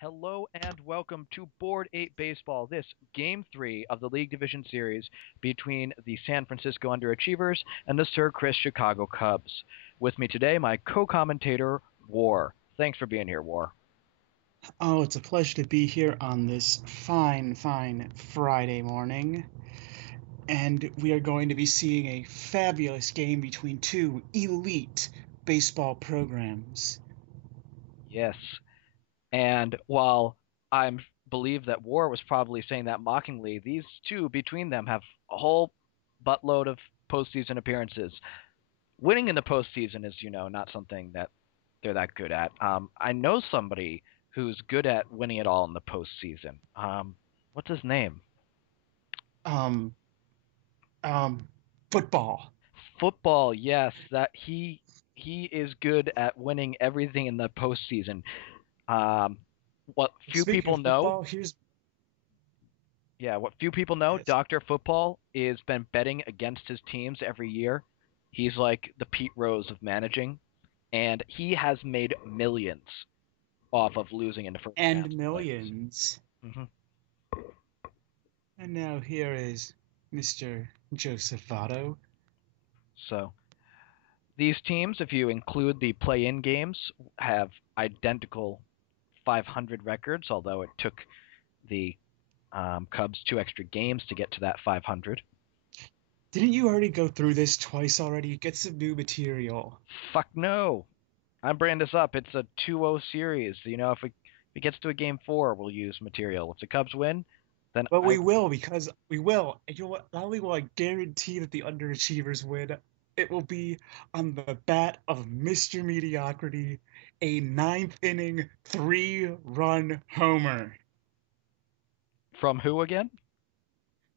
Hello and welcome to Board 8 Baseball, this Game 3 of the League Division Series between the San Francisco Underachievers and the Sir Chris Chicago Cubs. With me today, my co-commentator, War. Thanks for being here, War. Oh, it's a pleasure to be here on this fine Friday morning. And we are going to be seeing a fabulous game between two elite baseball programs. Yes, and while I believe that War was probably saying that mockingly, these two between them have a whole buttload of postseason appearances. Winning in the postseason is, not something that they're that good at. I know somebody who's good at winning it all in the postseason. What's his name? Um, um, Football. Football. Yes, that he is good at winning everything in the postseason. Um, what few Speaking people of know, football, here's yeah, what few people know, yes. Doctor Football is been betting against his teams every year. He's like the Pete Rose of managing, and he has made millions off of losing in the first round And of the playoffs. millions. Hmm. And now here is Mr. Joseph Votto. So these teams, if you include the play-in games, have identical 500 records, although it took the Cubs two extra games to get to that 500. Didn't you already go through this twice already? Get some new material. Fuck no. I'm bringing this up. It's a 2-0 series. If it gets to a game four, we'll use material. If the Cubs win, then But I we will because we will. And you know what? Not only will I guarantee that the underachievers win, it will be on the bat of Mr. Mediocrity, a ninth inning, 3-run homer from who again?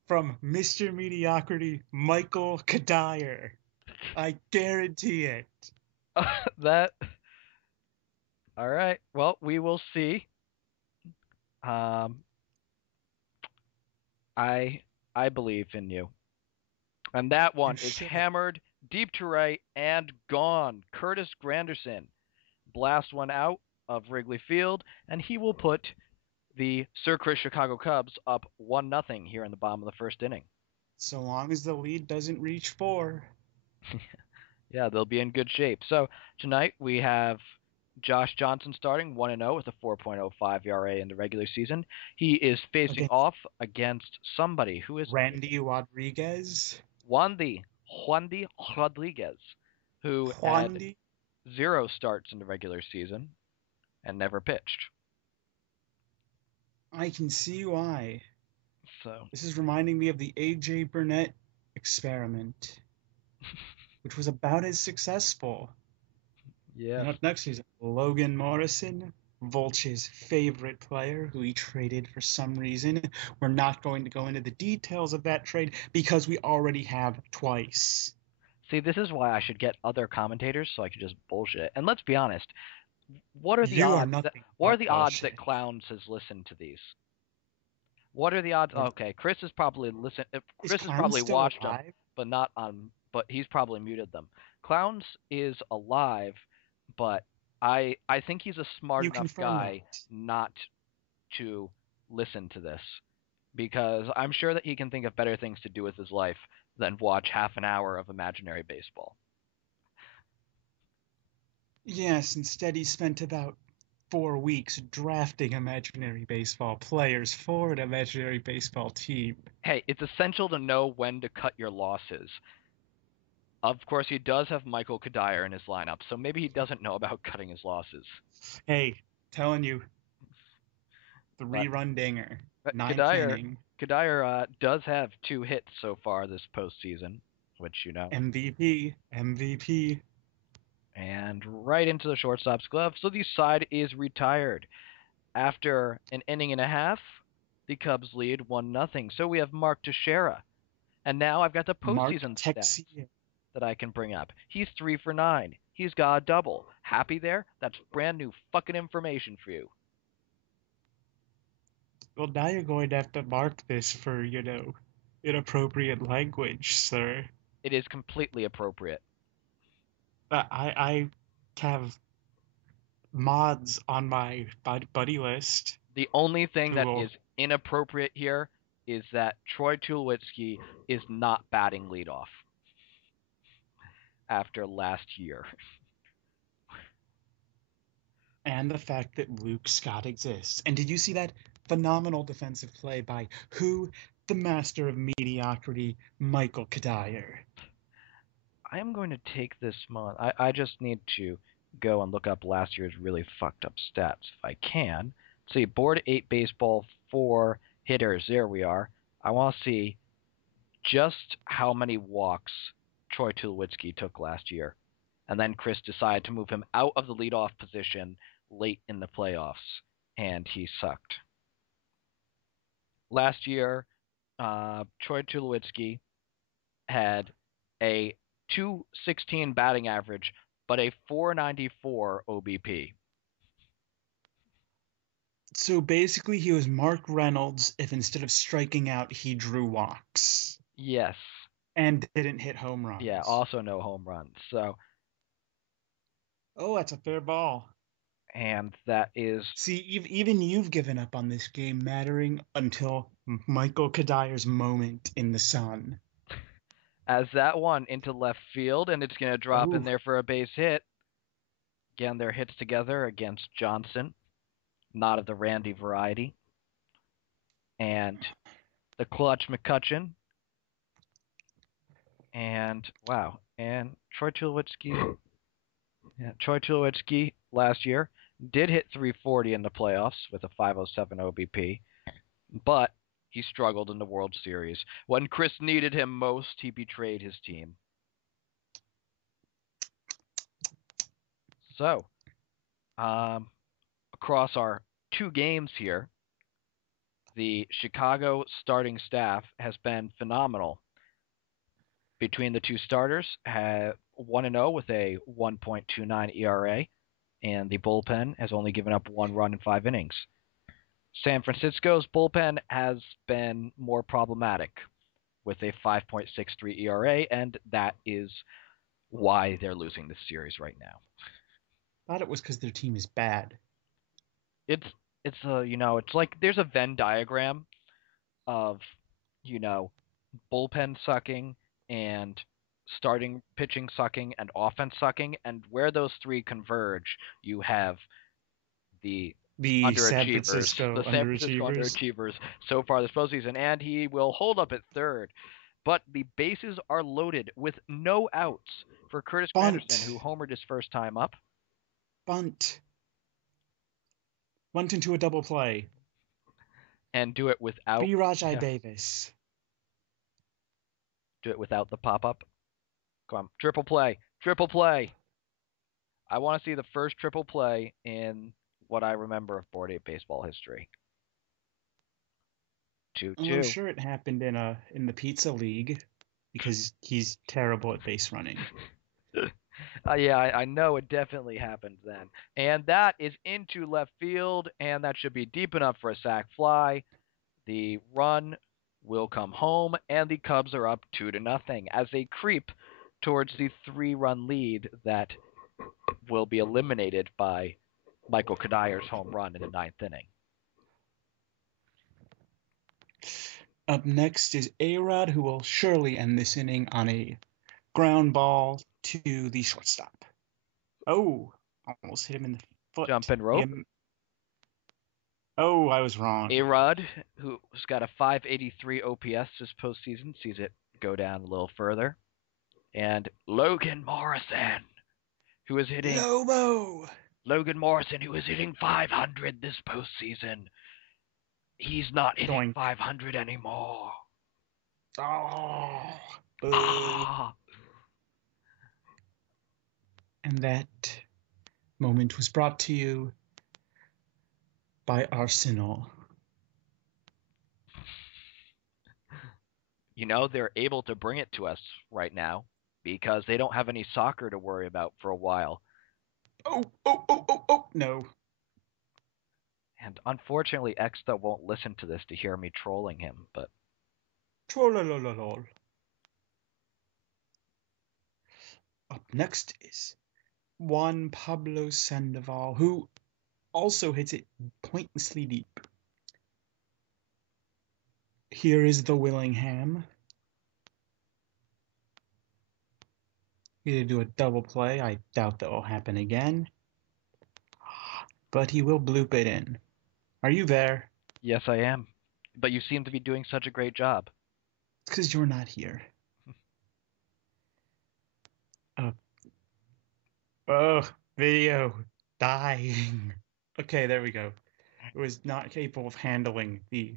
from Mr. Mediocrity, Michael Kadire. I guarantee it. That all right. Well, we will see. Um, I I believe in you. And that You one is should. hammered deep to right and gone. Curtis Granderson blasts one out of Wrigley Field, and he will put the Sir Chris Chicago Cubs up 1-0 here in the bottom of the first inning. So long as the lead doesn't reach four. Yeah, they'll be in good shape. So tonight we have Josh Johnson starting 1-0 with a 4.05 ERA in the regular season. He is facing Against off against somebody who is Randy Rodriguez. Wandy Rodriguez, who had Juan 0 starts in the regular season and never pitched. I can see why. So, This is reminding me of the A.J. Burnett experiment, which was about as successful. yes. And up next is Logan Morrison, Volch's favorite player, who he traded for some reason. We're not going to go into the details of that trade because we already have twice. See, this is why I should get other commentators so I could just bullshit. And let's be honest, You are nothing what are but the odds that bullshit. Clowns has listened to these? What are the odds? Okay, Chris has probably listened. Is Chris has Clown probably still watched them, alive? but not on. But he's probably muted them. Clowns is alive, but I think he's a smart You enough confirm that. guy not to listen to this because I'm sure that he can think of better things to do with his life than watch half an hour of imaginary baseball. Yes, instead he spent about 4 weeks drafting imaginary baseball players for an imaginary baseball team. Hey, it's essential to know when to cut your losses. Of course, he does have Michael Kadire in his lineup, so maybe he doesn't know about cutting his losses. Hey, telling you, But 3-run dinger, ninth Kadire inning, does have 2 hits so far this postseason, which MVP, MVP. and right into the shortstop's glove. So the side is retired after an inning and a half. The Cubs lead 1-0. So we have Mark Teixeira, and now I've got the Mark postseason stats Texie. that I can bring up. He's 3 for 9. He's got a double. Happy there? That's brand new fucking information for you. Well, now you're going to have to mark this for, inappropriate language, sir. It is completely appropriate. I have mods on my buddy list The only thing who that will. is inappropriate here is that Troy Tulowitzki is not batting leadoff after last year. And the fact that Luke Scott exists. And did you see that phenomenal defensive play by who? The master of mediocrity, Michael Kadire. I am going to take this month. I just need to go and look up last year's really fucked up stats if I can. Let's see, board 8 baseball 4 hitters. There we are. I want to see just how many walks Troy Tulowitzki took last year. And then Chris decided to move him out of the leadoff position late in the playoffs, and he sucked. Last year, Troy Tulowitzki had a 216 batting average, but a 494 OBP. So basically, he was Mark Reynolds if instead of striking out, he drew walks Yes. and didn't hit home runs. Yeah, also no home runs. So, Oh, that's a fair ball. and that is. See, even you've given up on this game mattering until Michael Kadire's moment in the sun. As that one into left field, and it's going to drop in Oh, there for a base hit. Again, their hits together against Johnson, not of the Randy variety. And the clutch McCutcheon. And wow. And Troy Tulowitzki. Yeah, Troy Tulowitzki last year did hit 340 in the playoffs with a 507 OBP, but he struggled in the World Series. When Chris needed him most, he betrayed his team. So, across our two games here, the Chicago starting staff has been phenomenal. Between the two starters, had 1-0 with a 1.29 ERA, and the bullpen has only given up 1 run in 5 innings. San Francisco's bullpen has been more problematic with a 5.63 ERA, and that is why they're losing this series right now. thought it was because their team is bad. It's it's like there's a Venn diagram of bullpen sucking and starting pitching sucking and offense sucking, and where those three converge, you have the The San underachievers, Francisco the San Francisco underachievers. underachievers so far this postseason, and he will hold up at third. But the bases are loaded with no outs for Curtis Granderson, who Bunt. homered his first time up, Bunt. Went into a double play. and do it without B. Rajai yeah, Davis. do it without the pop up. Come on, triple play, triple play. I want to see the first triple play in what I remember of Board 8 baseball history. Oh, I'm 2-2. sure it happened in the Pizza League because he's terrible at base running. Yeah, I know it definitely happened then. And that is into left field, and that should be deep enough for a sac fly. The run will come home, and the Cubs are up 2-0 as they creep towards the 3-run lead that will be eliminated by Michael Kadire's home run in the ninth inning. Up next is A-Rod, who will surely end this inning on a ground ball to the shortstop. Oh, almost hit him in the foot. Jumping rope. Oh, I was wrong. A-Rod, who's got a 583 OPS this postseason, sees it go down a little further. And Logan Morrison, who is hitting Lobo. Logan Morrison, who is hitting 500 this postseason. He's not hitting Doink. 500 anymore. Oh, boo. Ah. And that moment was brought to you by Arsenal. They're able to bring it to us right now because they don't have any soccer to worry about for a while. Oh, no. And unfortunately, Exta won't listen to this to hear me trolling him, but... Trollololol. Up next is Juan Pablo Sandoval, who also hits it pointlessly deep. Here is the Willingham. Gonna do a double play. I doubt that will happen again. But he will bloop it in. Are you there? Yes, I am. But you seem to be doing such a great job. It's because you're not here. Uh, oh, video dying. Okay, there we go. It was not capable of handling the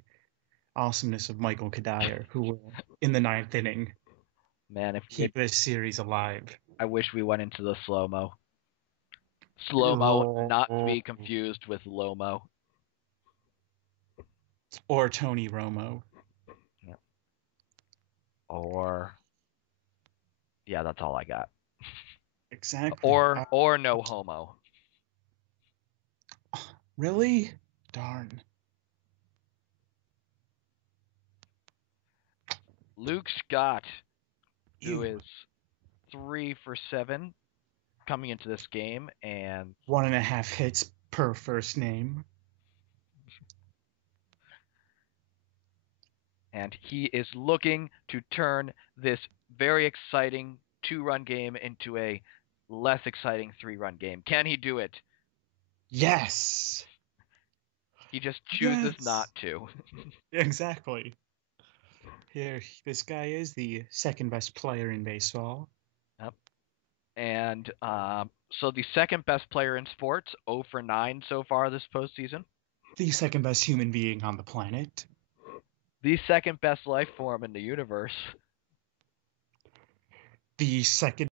awesomeness of Michael Kadire, who will, in the ninth inning, Man, keep this series alive. I wish we went into the slow-mo. Slow-mo, not to Oh. be confused with Lomo. Or Tony Romo. Yeah. Or yeah, that's all I got. Exactly. Or no homo. Really? Darn. Luke Scott, who You. is 3 for 7 coming into this game, and 1.5 hits per first name. he is looking to turn this very exciting 2-run game into a less exciting 3-run game. Can he do it? Yes. He just chooses not Yes. to. Exactly. Here, this guy is the second best player in baseball. Yep. And so the second best player in sports, 0 for 9 so far this postseason. The second best human being on the planet. The second best life form in the universe. The second